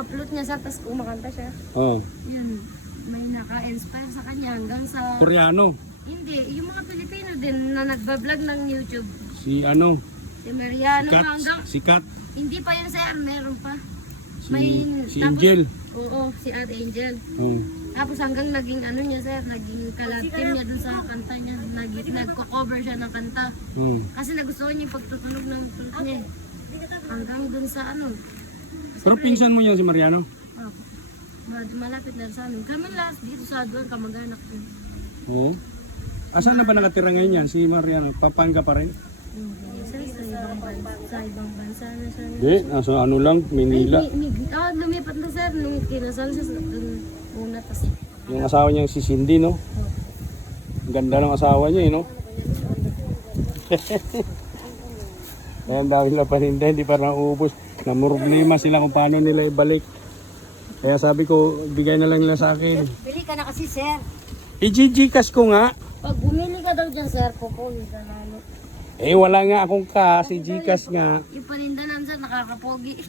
upload niya sir, tapos kumakanta siya. Oh, Yun, may naka-inspire sa kanya hanggang sa... Koreano. Hindi, yung mga Pilipino din na nagbablog ng YouTube. Si ano? Si Mariano Sikat. hanggang... Sikat. Hindi pa yun sir, meron pa. Si, si tapos- Angel. Oo, si Ate Angel. Oh. Tapos hanggang naging ano niya sir, naging collab team niya dun sa kanta niya. Nagko-cover siya ng kanta. Oh. Kasi nagustuhan niya yung pagtutunog ng flute niya. Hanggang dun sa ano. Pero pinsan mo yan si Mariano? Oh, malapit na sa amin. Kami last dito sa doon, kamag-anak ko. Oo. Asan na ba nakatira ngayon yan? Si Mariano? Papanga pa rin? Sir, sa ibang bansa na siya. Hindi, nasa ano lang, Manila. Lumipat na sir, nung kinasal siya dun una. Tas, Yung asawa niya si Cindy, no? Ang ganda ng asawa niya, no? Kaya ang dami nila paninda, hindi pa naubos. Namroblema sila kung paano nila ibalik. Kaya sabi ko, bigay na lang nila sa akin. Bili ka na kasi sir. I-Gcash ko nga. Pag bumili ka daw dyan sir, pupunin ka lalo. Eh, wala nga akong cash, i-Gcash nga. Yung panindanan sir, nakakapogi.